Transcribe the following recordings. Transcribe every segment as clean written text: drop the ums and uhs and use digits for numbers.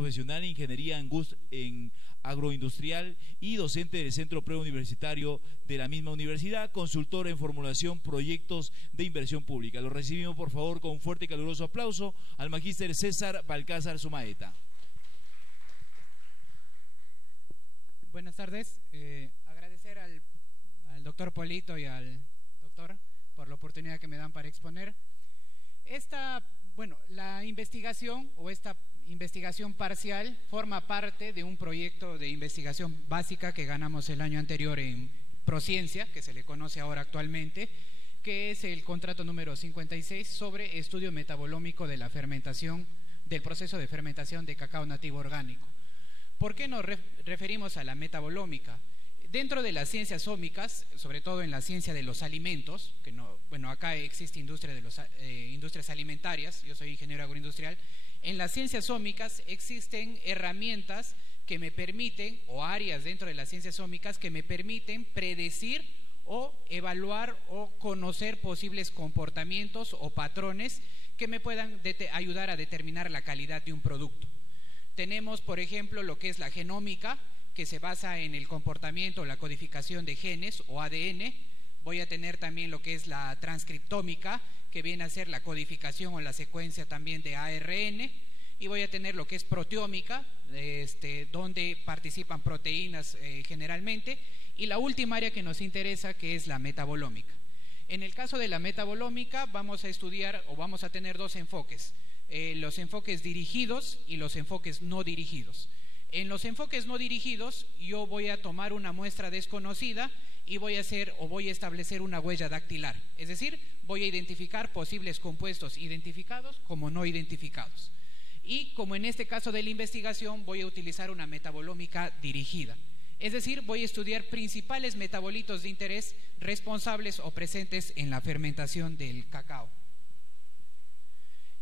profesional en Ingeniería en Agroindustrial y docente del Centro Preuniversitario de la misma universidad, consultor en formulación proyectos de inversión pública. Lo recibimos por favor con un fuerte y caluroso aplauso al magíster César Balcázar Sumaeta. Buenas tardes, agradecer al doctor Polito y al doctor por la oportunidad que me dan para exponer. La investigación o esta investigación parcial forma parte de un proyecto de investigación básica que ganamos el año anterior en Prociencia, que se le conoce ahora actualmente, que es el contrato número 56 sobre estudio metabolómico de la fermentación, del proceso de fermentación de cacao nativo orgánico. ¿Por qué nos referimos a la metabolómica? Dentro de las ciencias ómicas, sobre todo en la ciencia de los alimentos, que acá existe industrias alimentarias, yo soy ingeniero agroindustrial, en las ciencias ómicas existen herramientas que me permiten, o áreas dentro de las ciencias ómicas que me permiten predecir o evaluar o conocer posibles comportamientos o patrones que me puedan ayudar a determinar la calidad de un producto. Tenemos, por ejemplo, lo que es la genómica, que se basa en el comportamiento o la codificación de genes o ADN. Voy a tener también lo que es la transcriptómica, que viene a ser la codificación o la secuencia también de ARN, y voy a tener lo que es proteómica, donde participan proteínas generalmente, y la última área que nos interesa, que es la metabolómica. En el caso de la metabolómica vamos a estudiar o vamos a tener dos enfoques, los enfoques dirigidos y los enfoques no dirigidos. En los enfoques no dirigidos yo voy a tomar una muestra desconocida y voy a establecer una huella dactilar, es decir, voy a identificar posibles compuestos identificados como no identificados. Y como en este caso de la investigación voy a utilizar una metabolómica dirigida, es decir, voy a estudiar principales metabolitos de interés responsables o presentes en la fermentación del cacao.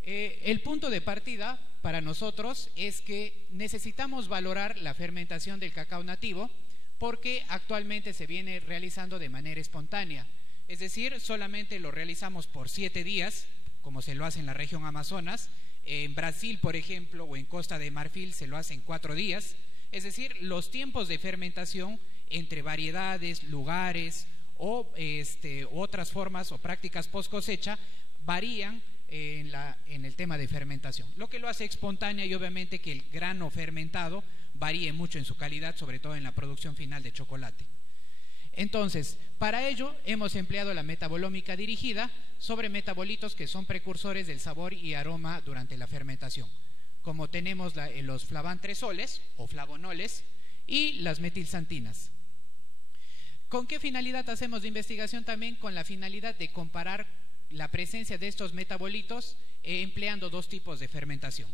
El punto de partida para nosotros es que necesitamos valorar la fermentación del cacao nativo porque actualmente se viene realizando de manera espontánea, es decir, solamente lo realizamos por 7 días, como se lo hace en la región Amazonas. En Brasil, por ejemplo, o en Costa de Marfil se lo hace en 4 días, es decir, los tiempos de fermentación entre variedades, lugares o otras formas o prácticas post cosecha varían en el tema de fermentación, lo que lo hace espontánea y obviamente que el grano fermentado varíe mucho en su calidad, sobre todo en la producción final de chocolate. Entonces, para ello hemos empleado la metabolómica dirigida sobre metabolitos que son precursores del sabor y aroma durante la fermentación, como tenemos los flavantresoles o flavonoles y las metilsantinas. ¿Con qué finalidad hacemos de investigación? También con la finalidad de comparar la presencia de estos metabolitos empleando dos tipos de fermentación.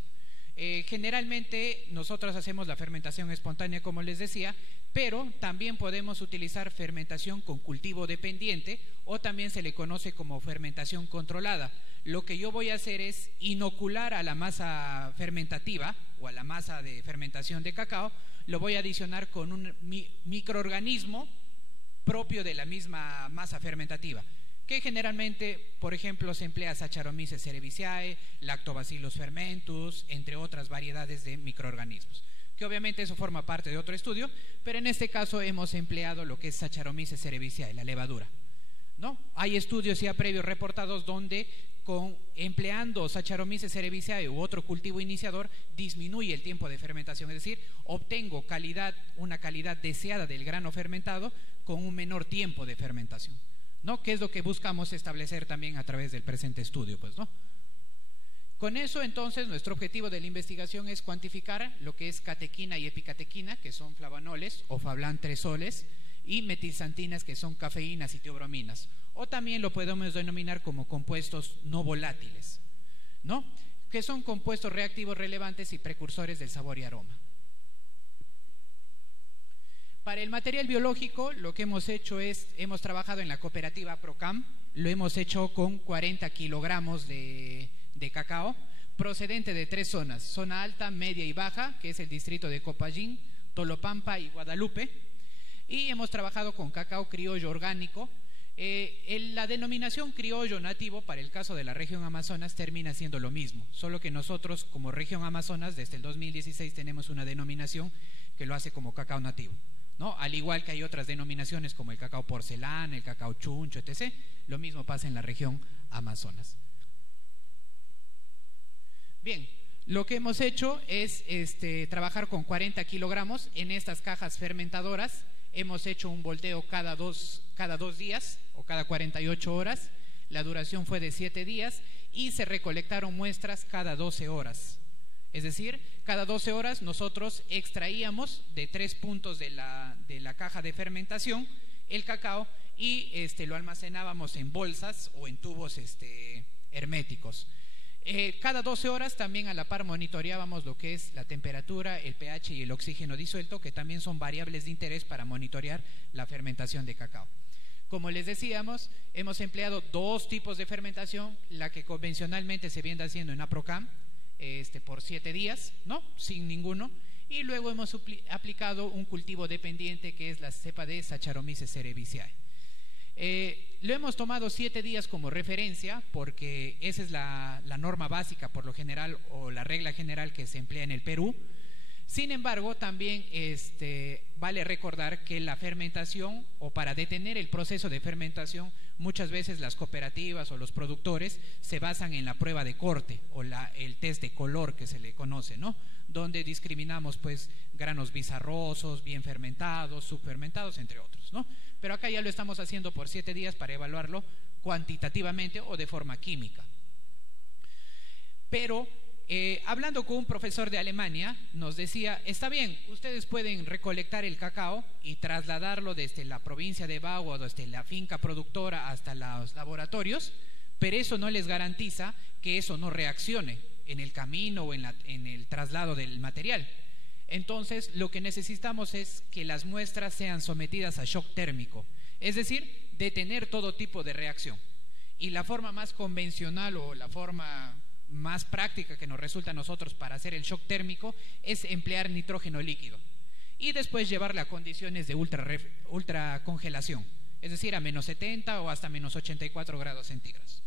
Generalmente nosotros hacemos la fermentación espontánea, como les decía, pero también podemos utilizar fermentación con cultivo dependiente o también se le conoce como fermentación controlada. Lo que yo voy a hacer es inocular a la masa fermentativa o a la masa de fermentación de cacao, lo voy a adicionar con un microorganismo propio de la misma masa fermentativa, que generalmente, por ejemplo, se emplea Saccharomyces cerevisiae, Lactobacillus fermentus, entre otras variedades de microorganismos, que obviamente eso forma parte de otro estudio, pero en este caso hemos empleado lo que es Saccharomyces cerevisiae, la levadura, ¿no? Hay estudios ya previos reportados donde empleando Saccharomyces cerevisiae u otro cultivo iniciador disminuye el tiempo de fermentación, es decir, obtengo una calidad deseada del grano fermentado con un menor tiempo de fermentación, ¿no? Que es lo que buscamos establecer también a través del presente estudio, pues, ¿no? Con eso, entonces, nuestro objetivo de la investigación es cuantificar lo que es catequina y epicatequina, que son flavonoles o flavantresoles, y metilsantinas, que son cafeínas y teobrominas, o también lo podemos denominar como compuestos no volátiles, ¿no? Que son compuestos reactivos relevantes y precursores del sabor y aroma. Para el material biológico, lo que hemos hecho es, hemos trabajado en la cooperativa Procam, lo hemos hecho con 40 kilogramos de cacao, procedente de 3 zonas, zona alta, media y baja, que es el distrito de Copayín, Tolopampa y Guadalupe, y hemos trabajado con cacao criollo orgánico, La denominación criollo nativo para el caso de la región Amazonas termina siendo lo mismo, solo que nosotros como región Amazonas desde el 2016 tenemos una denominación que lo hace como cacao nativo, ¿no? Al igual que hay otras denominaciones como el cacao porcelana, el cacao chuncho, etc. Lo mismo pasa en la región Amazonas. Bien, lo que hemos hecho es trabajar con 40 kilogramos en estas cajas fermentadoras. Hemos hecho un volteo cada dos días o cada 48 horas. La duración fue de 7 días y se recolectaron muestras cada 12 horas. Es decir, cada 12 horas nosotros extraíamos de 3 puntos de la caja de fermentación el cacao y lo almacenábamos en bolsas o en tubos herméticos. Cada 12 horas también a la par monitoreábamos lo que es la temperatura, el pH y el oxígeno disuelto, que también son variables de interés para monitorear la fermentación de cacao. Como les decíamos, hemos empleado 2 tipos de fermentación, la que convencionalmente se viene haciendo en APROCAM por 7 días, ¿no? Sin ninguno, y luego hemos aplicado un cultivo dependiente que es la cepa de Saccharomyces cerevisiae. Lo hemos tomado 7 días como referencia porque esa es la norma básica por lo general o la regla general que se emplea en el Perú. Sin embargo, también vale recordar que la fermentación o para detener el proceso de fermentación muchas veces las cooperativas o los productores se basan en la prueba de corte o el test de color que se le conoce, ¿no? Donde discriminamos pues granos bizarrosos, bien fermentados, subfermentados, entre otros, ¿no? Pero acá ya lo estamos haciendo por 7 días para evaluarlo cuantitativamente o de forma química. Pero hablando con un profesor de Alemania nos decía, está bien, ustedes pueden recolectar el cacao y trasladarlo desde la provincia de Bagua, desde la finca productora hasta los laboratorios, pero eso no les garantiza que eso no reaccione en el camino o en el traslado del material. Entonces lo que necesitamos es que las muestras sean sometidas a shock térmico, es decir, detener todo tipo de reacción. Y la forma más convencional o la forma más práctica que nos resulta a nosotros para hacer el shock térmico es emplear nitrógeno líquido y después llevarle a condiciones de ultra congelación, es decir, a menos 70 o hasta menos 84 grados centígrados,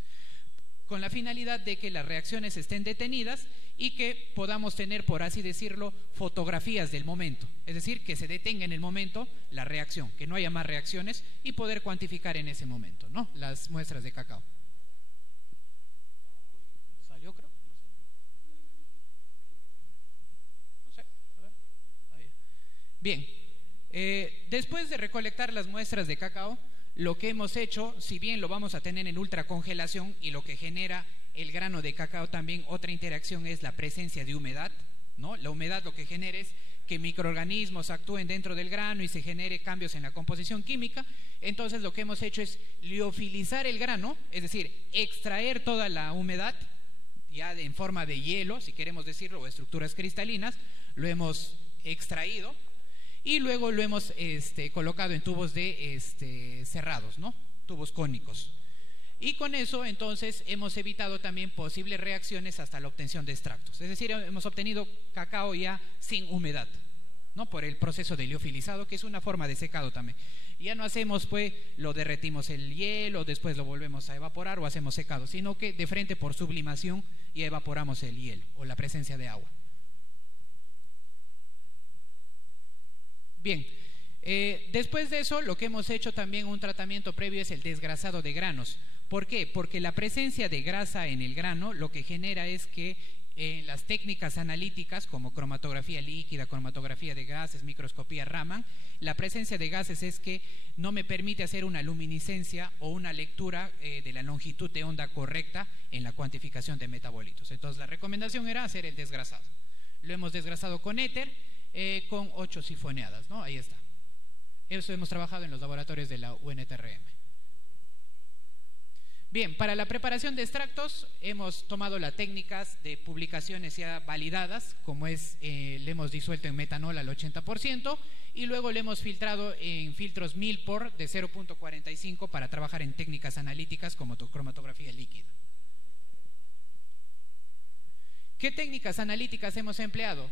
con la finalidad de que las reacciones estén detenidas y que podamos tener, por así decirlo, fotografías del momento, es decir, que se detenga en el momento la reacción, que no haya más reacciones y poder cuantificar en ese momento, ¿no?, las muestras de cacao. ¿Salió, creo? No sé. A ver. Ahí. Bien, después de recolectar las muestras de cacao, lo que hemos hecho, si bien lo vamos a tener en ultracongelación y lo que genera el grano de cacao también, otra interacción es la presencia de humedad, ¿no? La humedad lo que genera es que microorganismos actúen dentro del grano y se genere cambios en la composición química. Entonces lo que hemos hecho es liofilizar el grano, es decir, extraer toda la humedad ya en forma de hielo, si queremos decirlo, o estructuras cristalinas, lo hemos extraído y luego lo hemos colocado en tubos cerrados, ¿no?, tubos cónicos. Y con eso entonces hemos evitado también posibles reacciones hasta la obtención de extractos, es decir, hemos obtenido cacao ya sin humedad, ¿no?, por el proceso de liofilizado, que es una forma de secado también. Ya no hacemos pues, lo derretimos el hielo, después lo volvemos a evaporar o hacemos secado, sino que de frente por sublimación ya evaporamos el hielo o la presencia de agua. Bien, después de eso lo que hemos hecho también un tratamiento previo es el desgrasado de granos. ¿Por qué? Porque la presencia de grasa en el grano lo que genera es que las técnicas analíticas como cromatografía líquida, cromatografía de gases, microscopía Raman, la presencia de gases es que no me permite hacer una luminiscencia o una lectura de la longitud de onda correcta en la cuantificación de metabolitos. Entonces la recomendación era hacer el desgrasado. Lo hemos desgrasado con éter, con 8 sifoneadas, ¿no? Ahí está. Eso hemos trabajado en los laboratorios de la UNTRM. Bien, para la preparación de extractos hemos tomado las técnicas de publicaciones ya validadas, como es, le hemos disuelto en metanol al 80% y luego le hemos filtrado en filtros Milpor de 0.45 para trabajar en técnicas analíticas como cromatografía líquida. ¿Qué técnicas analíticas hemos empleado?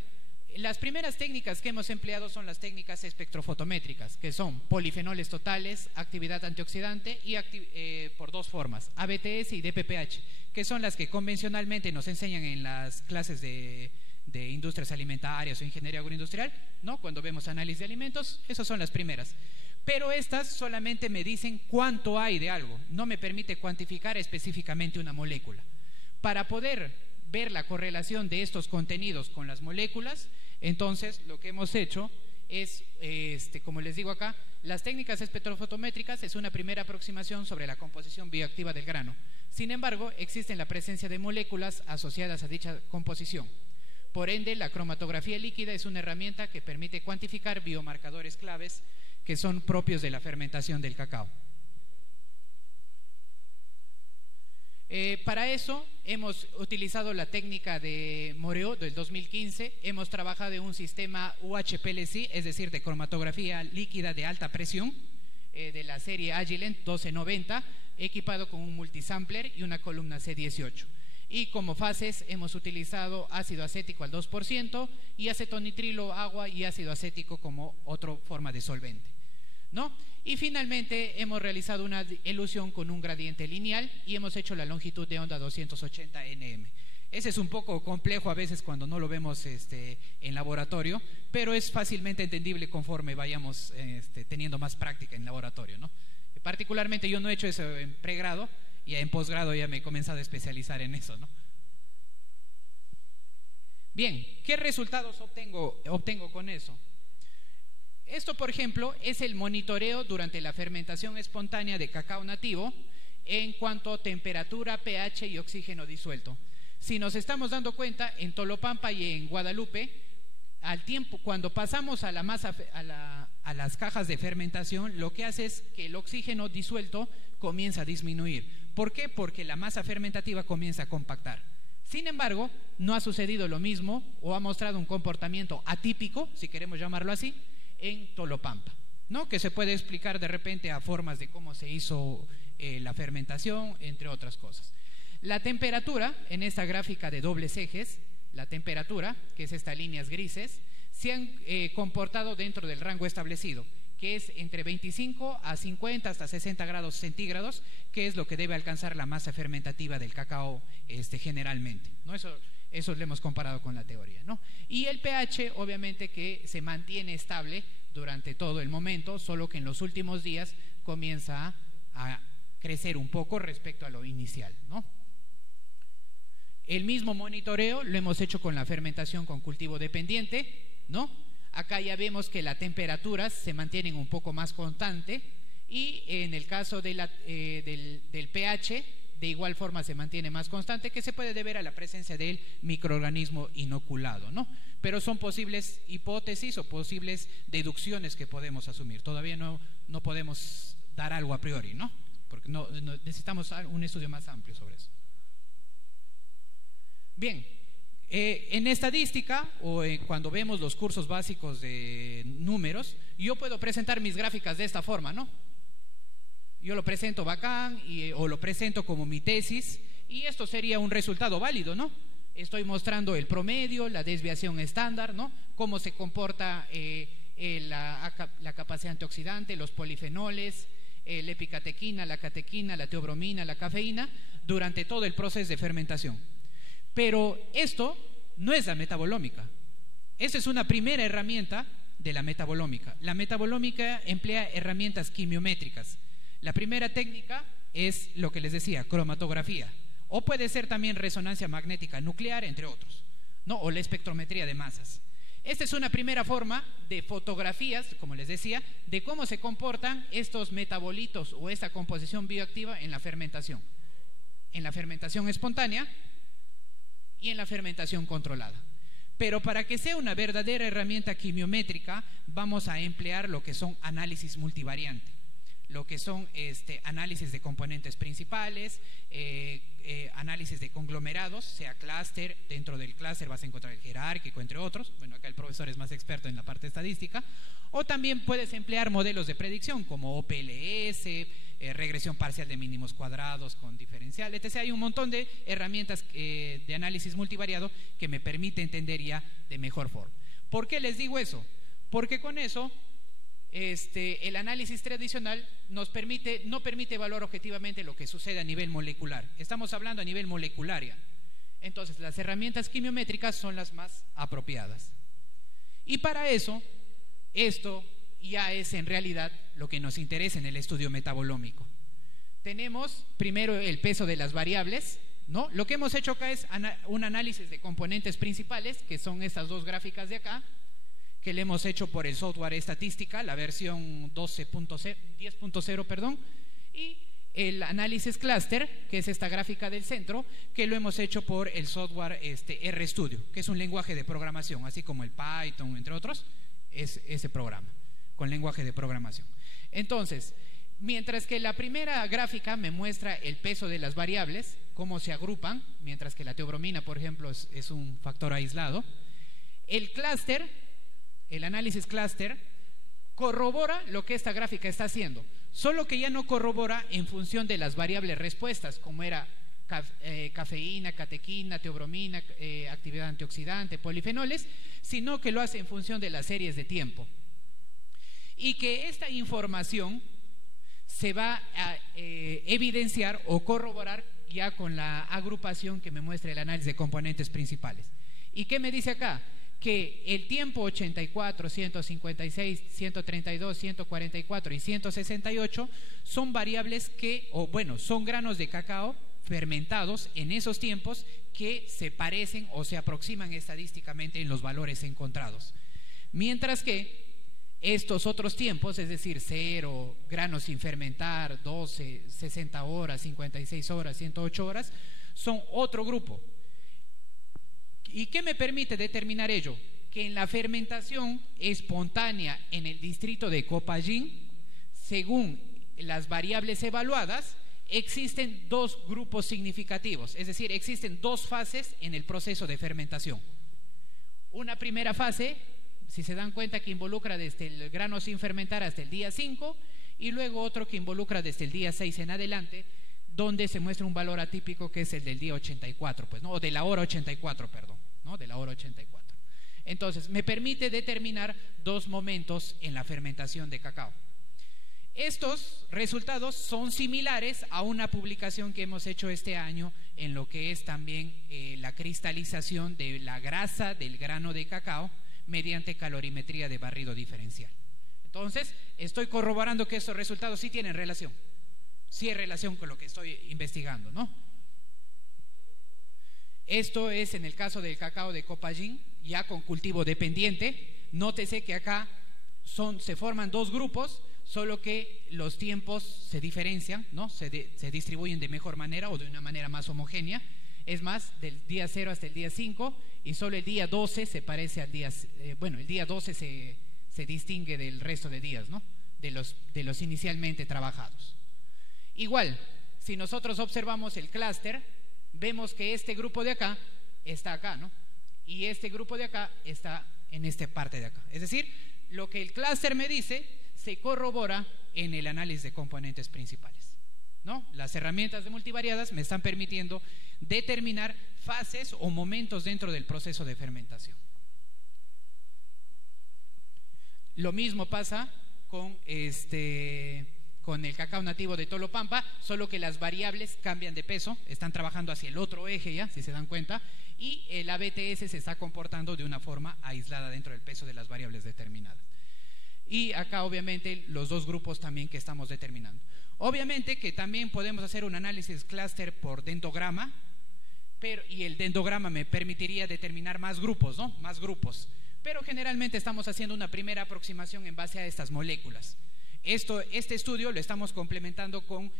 Las primeras técnicas que hemos empleado son las técnicas espectrofotométricas, que son polifenoles totales, actividad antioxidante y por dos formas, ABTS y DPPH, que son las que convencionalmente nos enseñan en las clases de industrias alimentarias o ingeniería agroindustrial, ¿no? Cuando vemos análisis de alimentos, esas son las primeras. Pero estas solamente me dicen cuánto hay de algo, no me permite cuantificar específicamente una molécula. Para poder ver la correlación de estos contenidos con las moléculas, entonces lo que hemos hecho es, como les digo acá, las técnicas espectrofotométricas es una primera aproximación sobre la composición bioactiva del grano. Sin embargo, existe la presencia de moléculas asociadas a dicha composición. Por ende, la cromatografía líquida es una herramienta que permite cuantificar biomarcadores claves que son propios de la fermentación del cacao. Para eso hemos utilizado la técnica de Moreau del 2015, hemos trabajado en un sistema UHPLC, es decir, de cromatografía líquida de alta presión, de la serie Agilent 1290, equipado con un multisampler y una columna C18. Y como fases hemos utilizado ácido acético al 2% y acetonitrilo, agua y ácido acético como otra forma de solvente, ¿no? Y finalmente hemos realizado una elusión con un gradiente lineal y hemos hecho la longitud de onda 280 nm. Ese es un poco complejo a veces cuando no lo vemos en laboratorio, pero es fácilmente entendible conforme vayamos teniendo más práctica en laboratorio, ¿no? Particularmente yo no he hecho eso en pregrado y en posgrado ya me he comenzado a especializar en eso, ¿no? Bien, ¿qué resultados obtengo con eso? Esto, por ejemplo, es el monitoreo durante la fermentación espontánea de cacao nativo en cuanto a temperatura, pH y oxígeno disuelto. Si nos estamos dando cuenta, en Tolopampa y en Guadalupe, al tiempo, cuando pasamos a la masa, a las cajas de fermentación, lo que hace es que el oxígeno disuelto comienza a disminuir. ¿Por qué? Porque la masa fermentativa comienza a compactar. Sin embargo, no ha sucedido lo mismo o ha mostrado un comportamiento atípico, si queremos llamarlo así, en Tolopampa, ¿no? Que se puede explicar de repente a formas de cómo se hizo la fermentación, entre otras cosas. La temperatura, en esta gráfica de dobles ejes, la temperatura, que es estas líneas grises, se han comportado dentro del rango establecido, que es entre 25 a 50 hasta 60 grados centígrados, que es lo que debe alcanzar la masa fermentativa del cacao generalmente, ¿no? Eso lo hemos comparado con la teoría, ¿no? Y el pH, obviamente, que se mantiene estable durante todo el momento, solo que en los últimos días comienza a crecer un poco respecto a lo inicial, ¿no? El mismo monitoreo lo hemos hecho con la fermentación con cultivo dependiente, ¿no? Acá ya vemos que las temperaturas se mantienen un poco más constante y en el caso de del pH, de igual forma se mantiene más constante, que se puede deber a la presencia del microorganismo inoculado, ¿no? Pero son posibles hipótesis o posibles deducciones que podemos asumir. Todavía no podemos dar algo a priori, ¿no? Porque necesitamos un estudio más amplio sobre eso. Bien, en estadística o cuando vemos los cursos básicos de números, yo puedo presentar mis gráficas de esta forma, ¿no? Yo lo presento bacán o lo presento como mi tesis y esto sería un resultado válido, ¿no? Estoy mostrando el promedio, la desviación estándar, ¿no? Cómo se comporta la capacidad antioxidante, los polifenoles, la epicatequina, la catequina, la teobromina, la cafeína durante todo el proceso de fermentación. Pero esto no es la metabolómica. Esa es una primera herramienta de la metabolómica. La metabolómica emplea herramientas quimiométricas. La primera técnica es lo que les decía, cromatografía, o puede ser también resonancia magnética nuclear, entre otros, ¿no? O la espectrometría de masas. Esta es una primera forma de fotografías, como les decía, de cómo se comportan estos metabolitos o esta composición bioactiva en la fermentación espontánea y en la fermentación controlada. Pero para que sea una verdadera herramienta quimiométrica, vamos a emplear lo que son análisis multivariante, lo que son análisis de componentes principales, análisis de conglomerados, sea clúster, dentro del clúster vas a encontrar el jerárquico, entre otros. Bueno, acá el profesor es más experto en la parte estadística. O también puedes emplear modelos de predicción como OPLS, regresión parcial de mínimos cuadrados con diferencial, etc. Hay un montón de herramientas de análisis multivariado que me permite entender ya de mejor forma. ¿Por qué les digo eso? Porque con eso el análisis tradicional no permite evaluar objetivamente lo que sucede a nivel molecular. Estamos hablando a nivel molecular ya. Entonces, las herramientas quimiométricas son las más apropiadas. Y para eso, esto ya es en realidad lo que nos interesa en el estudio metabolómico. Tenemos primero el peso de las variables, ¿no? Lo que hemos hecho acá es un análisis de componentes principales, que son estas dos gráficas de acá, que le hemos hecho por el software estadística, la versión 10.0, perdón, y el análisis cluster, que es esta gráfica del centro, que lo hemos hecho por el software RStudio, que es un lenguaje de programación, así como el Python, entre otros, es ese programa, con lenguaje de programación. Entonces, mientras que la primera gráfica me muestra el peso de las variables, cómo se agrupan, mientras que la teobromina, por ejemplo, es un factor aislado, el clúster, el análisis clúster, corrobora lo que esta gráfica está haciendo, solo que ya no corrobora en función de las variables respuestas, como era cafeína, catequina, teobromina, actividad antioxidante, polifenoles, sino que lo hace en función de las series de tiempo. Y que esta información se va a evidenciar o corroborar ya con la agrupación que me muestra el análisis de componentes principales. ¿Y qué me dice acá? Que el tiempo 84, 156, 132, 144 y 168 son variables que, o bueno, son granos de cacao fermentados en esos tiempos que se parecen o se aproximan estadísticamente en los valores encontrados. Mientras que estos otros tiempos, es decir, 0, granos sin fermentar, 12, 60 horas, 56 horas, 108 horas, son otro grupo. ¿Y qué me permite determinar ello? Que en la fermentación espontánea en el distrito de Copallín, según las variables evaluadas, existen dos grupos significativos, es decir, existen dos fases en el proceso de fermentación. Una primera fase, si se dan cuenta, que involucra desde el grano sin fermentar hasta el día 5, y luego otro que involucra desde el día 6 en adelante, donde se muestra un valor atípico que es el del día 84, pues, ¿no? O de la hora 84, perdón, ¿no? De la hora 84. Entonces, me permite determinar dos momentos en la fermentación de cacao. Estos resultados son similares a una publicación que hemos hecho este año en lo que es también la cristalización de la grasa del grano de cacao mediante calorimetría de barrido diferencial. Entonces, estoy corroborando que estos resultados sí tienen relación. Sí hay relación con lo que estoy investigando, ¿no? Esto es en el caso del cacao de Copallín, ya con cultivo dependiente. Nótese que acá se forman dos grupos, solo que los tiempos se diferencian, ¿no? Se distribuyen de mejor manera o de una manera más homogénea. Es más, del día 0 hasta el día 5, y solo el día 12 se parece al día, el día 12 se distingue del resto de días, ¿no? De los inicialmente trabajados. Igual, si nosotros observamos el clúster, vemos que este grupo de acá está acá, ¿no? Y este grupo de acá está en esta parte de acá. Es decir, lo que el clúster me dice se corrobora en el análisis de componentes principales, ¿no? Las herramientas de multivariadas me están permitiendo determinar fases o momentos dentro del proceso de fermentación. Lo mismo pasa con el cacao nativo de Tolopampa, solo que las variables cambian de peso, están trabajando hacia el otro eje ya, si se dan cuenta, y el ABTS se está comportando de una forma aislada dentro del peso de las variables determinadas. Y acá obviamente los dos grupos también que estamos determinando. Obviamente que también podemos hacer un análisis clúster por dendrograma, y el dendrograma me permitiría determinar más grupos, ¿no? Más grupos. Pero generalmente estamos haciendo una primera aproximación en base a estas moléculas. Este estudio lo estamos complementando con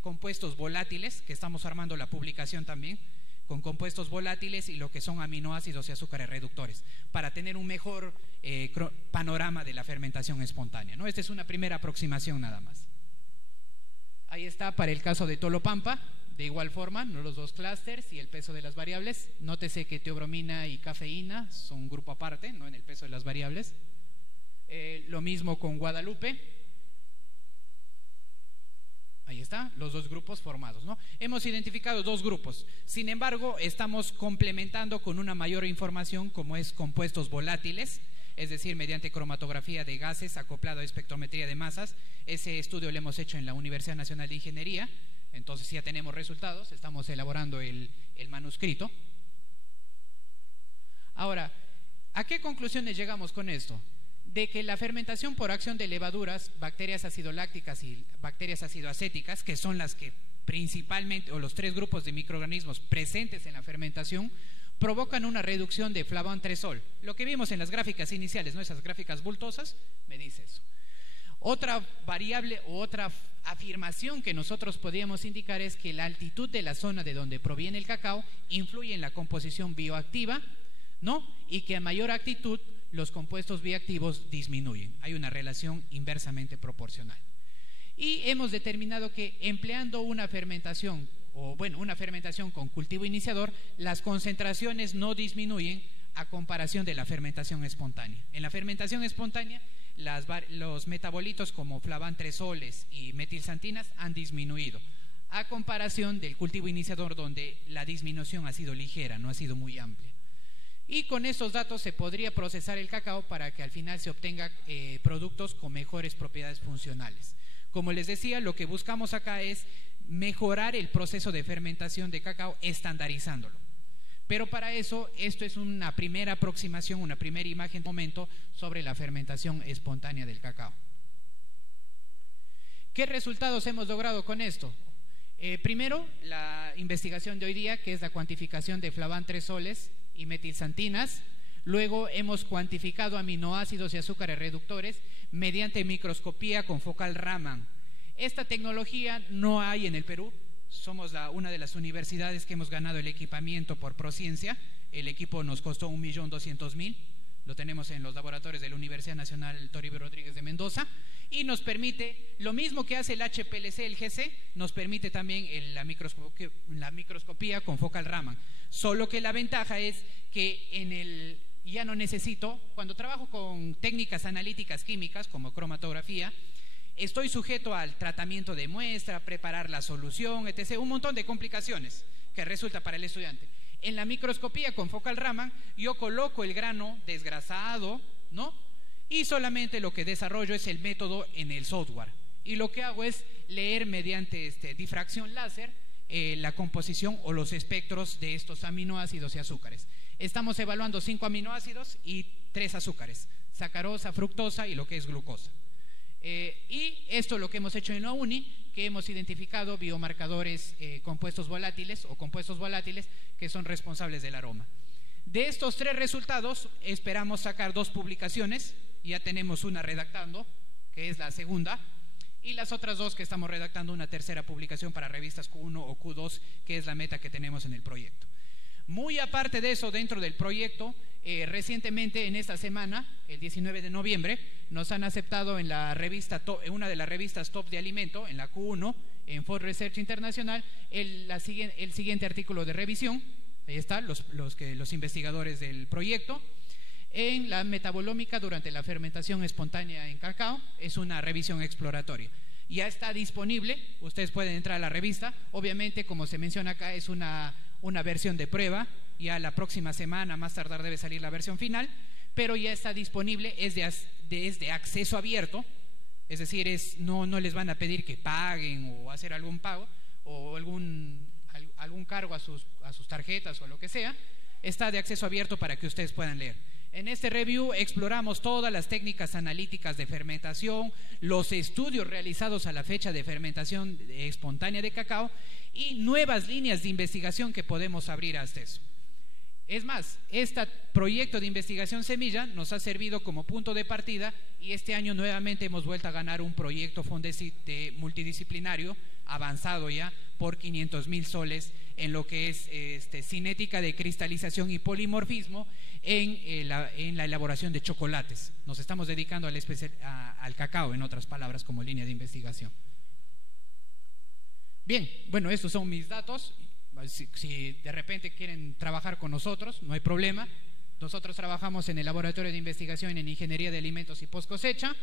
compuestos volátiles, que estamos armando la publicación también, con compuestos volátiles y lo que son aminoácidos y azúcares reductores, para tener un mejor panorama de la fermentación espontánea, ¿no? Esta es una primera aproximación nada más. Ahí está para el caso de Tolopampa, de igual forma, ¿no? Los dos clústeres y el peso de las variables. Nótese que teobromina y cafeína son un grupo aparte, ¿no? En el peso de las variables. Lo mismo con Guadalupe. Ahí está, los dos grupos formados, ¿no? Hemos identificado dos grupos. Sin embargo, estamos complementando con una mayor información como es compuestos volátiles, es decir, mediante cromatografía de gases acoplado a espectrometría de masas. Ese estudio lo hemos hecho en la Universidad Nacional de Ingeniería, entonces ya tenemos resultados, estamos elaborando el manuscrito. Ahora, ¿a qué conclusiones llegamos con esto? De que la fermentación por acción de levaduras, bacterias acidolácticas y bacterias acidoacéticas, que son las que principalmente, o los tres grupos de microorganismos presentes en la fermentación, provocan una reducción de flavantresol. Lo que vimos en las gráficas iniciales, ¿no? Esas gráficas bultosas, me dice eso. Otra variable o otra afirmación que nosotros podríamos indicar es que la altitud de la zona de donde proviene el cacao influye en la composición bioactiva, ¿no? Y que a mayor altitud los compuestos bioactivos disminuyen. Hay una relación inversamente proporcional. Y hemos determinado que empleando una fermentación, o bueno, una fermentación con cultivo iniciador, las concentraciones no disminuyen a comparación de la fermentación espontánea. En la fermentación espontánea, los metabolitos como flavantresoles y metilsantinas han disminuido, a comparación del cultivo iniciador, donde la disminución ha sido ligera, no ha sido muy amplia. Y con estos datos se podría procesar el cacao para que al final se obtenga productos con mejores propiedades funcionales. Como les decía, lo que buscamos acá es mejorar el proceso de fermentación de cacao estandarizándolo. Pero para eso, esto es una primera aproximación, una primera imagen de momento sobre la fermentación espontánea del cacao. ¿Qué resultados hemos logrado con esto? Primero, la investigación de hoy día, que es la cuantificación de flavantresoles y metilsantinas. Luego hemos cuantificado aminoácidos y azúcares reductores mediante microscopía con focal Raman. Esta tecnología no hay en el Perú. Somos una de las universidades que hemos ganado el equipamiento por Prociencia. El equipo nos costó 1.200.000. Lo tenemos en los laboratorios de la Universidad Nacional Toribio Rodríguez de Mendoza, y nos permite, lo mismo que hace el HPLC, el GC, nos permite también la microscopía con focal Raman. Solo que la ventaja es que ya no necesito, cuando trabajo con técnicas analíticas químicas como cromatografía, estoy sujeto al tratamiento de muestra, preparar la solución, etc., un montón de complicaciones que resulta para el estudiante. En la microscopía con focal Raman yo coloco el grano desgrasado, ¿no? Y solamente lo que desarrollo es el método en el software, y lo que hago es leer mediante difracción láser la composición o los espectros de estos aminoácidos y azúcares. Estamos evaluando 5 aminoácidos y 3 azúcares, sacarosa, fructosa y lo que es glucosa. Y esto es lo que hemos hecho en la UNI, que hemos identificado biomarcadores compuestos volátiles o compuestos volátiles que son responsables del aroma. De estos 3 resultados esperamos sacar 2 publicaciones. Ya tenemos una redactando, que es la segunda, y las otras 2 que estamos redactando una tercera publicación para revistas Q1 o Q2, que es la meta que tenemos en el proyecto. Muy aparte de eso, dentro del proyecto, recientemente en esta semana, el 19 de noviembre, nos han aceptado en la revista en una de las revistas top de alimento, en la Q1, en Food Research Internacional, el siguiente artículo de revisión. Ahí están los investigadores del proyecto. En la metabolómica durante la fermentación espontánea en cacao, es una revisión exploratoria. Ya está disponible, ustedes pueden entrar a la revista. Obviamente, como se menciona acá, es una versión de prueba. Ya la próxima semana, más tardar, debe salir la versión final, pero ya está disponible, es de acceso abierto, es decir, no les van a pedir que paguen o hacer algún pago o algún cargo a sus tarjetas o lo que sea. Está de acceso abierto para que ustedes puedan leer. En este review exploramos todas las técnicas analíticas de fermentación, los estudios realizados a la fecha de fermentación espontánea de cacao y nuevas líneas de investigación que podemos abrir hasta eso. Es más, este proyecto de investigación semilla nos ha servido como punto de partida, y este año nuevamente hemos vuelto a ganar un proyecto Fondesit multidisciplinario avanzado ya por 500.000 soles en lo que es cinética de cristalización y polimorfismo en la elaboración de chocolates. Nos estamos dedicando al cacao, en otras palabras, como línea de investigación. Bien, bueno, estos son mis datos. Si de repente quieren trabajar con nosotros, no hay problema. Nosotros trabajamos en el laboratorio de investigación en ingeniería de alimentos y post cosecha,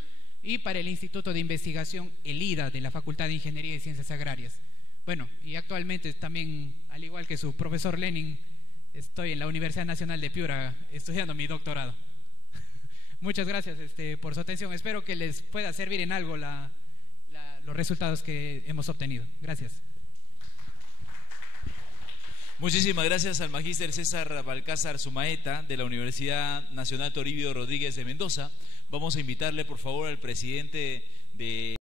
y para el Instituto de Investigación, el IDA, de la Facultad de Ingeniería y Ciencias Agrarias. Bueno, y actualmente también, al igual que su profesor Lenin, estoy en la Universidad Nacional de Piura estudiando mi doctorado. Muchas gracias por su atención. Espero que les pueda servir en algo los resultados que hemos obtenido. Gracias. Muchísimas gracias al magíster César Balcázar Sumaeta de la Universidad Nacional Toribio Rodríguez de Mendoza. Vamos a invitarle por favor al presidente de